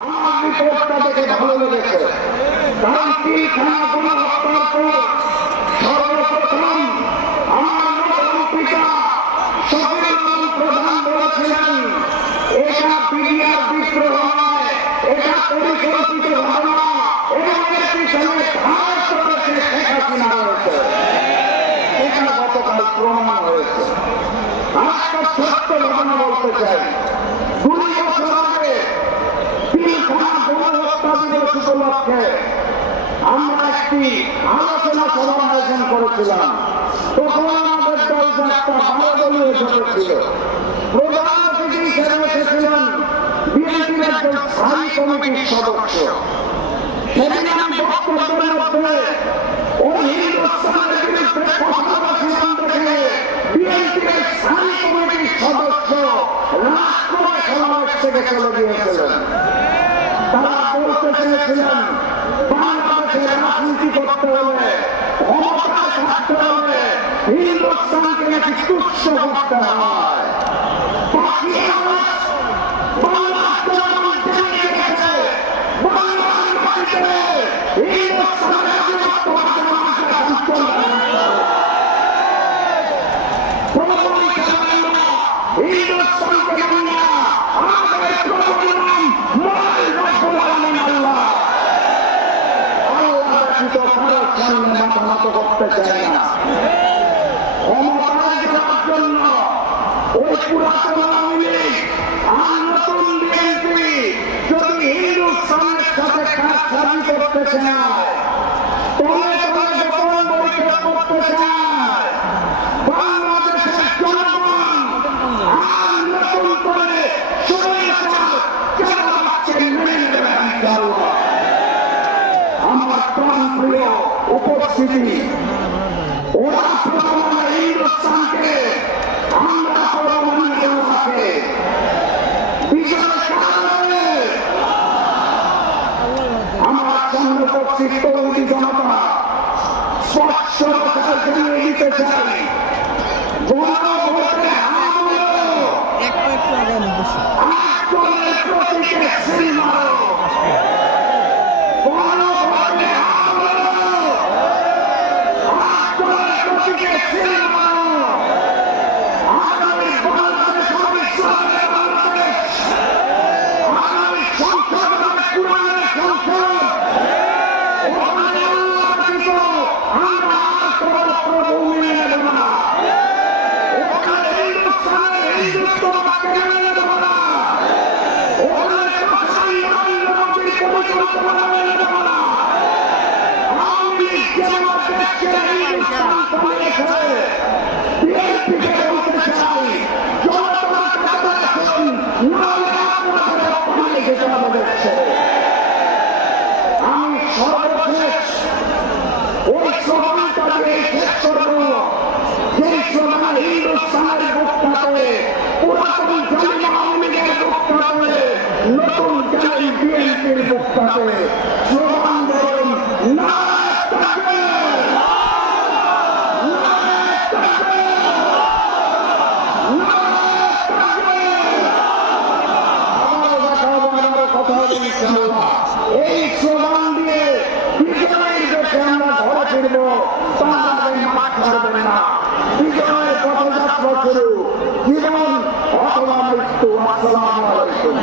আমার রিপোর্টটা দেখে ভালো লেগেছে, কারণ পিলখানা গণহত্যার পর সর্বপ্রথম আমার নতুন পিতা শফিউল আলম প্রধান বলেছিলেন, এটা বিডিআর বিদ্রোহ নয়, এটা পরিকল্পিত ঘটনা এবং এর পিছনে ধার করেছে শেখ হাসিনা রয়েছে। এটা গতকাল প্রমাণ হয়েছে। আজকে সত্য ঘটনা বলতে চাই, 2 বছর আগে পিলখানা গণহত্যা দিবস উপলক্ষে আমরা একটি আলোচনা সভার আয়োজন করেছিলাম। তখন আমাদের দল যাত্রা 12 দলীয় জোট ছিল। প্রধান অতিথি হিসেবে এসেছিলেন বিএনপির একজন স্থায়ী কমিটির সদস্য। সেদিন আমি বক্তব্যের মধ্যে ওই হিন্দুস্তানের বিরুদ্ধে কথা বলছিলাম দেখে বিএনপির স্থায়ী কমিটির সদস্য রাগ করে সমাবেশ থেকে চলে গিয়েছিলেন। তারা বলতে চেয়েছিলেন, বাংলাদেশে রাজনীতি করতে হলে, ক্ষমতায় থাকতে হলে হিন্দুস্তানকে নাকি তুচ্ছ করতে হয়। করতে চাই না, ক্ষমতায় যাওয়ার জন্য ওই পুরাতন আওয়ামী লীগ আর নতুন বিএনপি যদি হিন্দুস্তানের সাথে কাজসাজি করতে চায়, তলে তলে গোপন বৈঠক করতে চায়, বাংলাদেশের জনগণ আর নতুন করে আমার প্রাণপ্রিয় উপস্থিতি, ওরা প্রমাণ হিন্দুস্তানকে, আমরা প্রমাণ আল্লাহকে। আমার সামনে তরুণী জনতা স্পষ্ট ভাষায় জানিয়ে দিতে চাই, গণভোটে আন্দোলনের প্রতীকে সিল মারো, গণভোটে আন্দোলনের প্রতীকে সিল মারো। আগামী বাংলাদেশ ভবিষ্যতের বাংলাদেশ, আগামী সংসদ হবে কোরআনের সংসদ। ওখানে আল্লাহ ব্যতীত আমরা আর কোনো প্রভু মেনে নেব না। ওখানে হিন্দুস্তানের হিন্দুত্ববাদকে মেনে নেব না। ওখানে নরেন্দ্র মোদীর পরিকল্পনা মেনে নেব না। আওয়ামী লীগ যেমন দেশকে হিন্দুস্তান বানিয়েছে, বিএনপিকে বলতে চাই, জনতার কাছে আসুন, নাহলে আপনাদের পালিয়ে যেতে হবে দেখছে। আমি সর্বশেষ ওই স্লোগানটা দিয়ে শেষ করব, যে স্লোগান হিন্দুস্তানের বুকটাতে, পুরাতন জালিম আওয়ামী লীগের বুকটাতে, নতুন জালিম বিএনপির বুকটাতে। স্লোগান বলুন, নারায়ে তাকবীর, নারায়ে তাকবীর, নারায়ে তাকবীর। আবারও দেখা হবে, আবারও কথা হবে ইনশাআল্লাহ। এই স্লোগান দিয়ে বিজয়ের দেশে আমরা ঘরে ফিরব, তাহলে মাঠ ছাড়বেন না। বিজয়ের পথযাত্রা শুরু, জীবন অথবা মৃত্যু। আসসালামু আলাইকুম।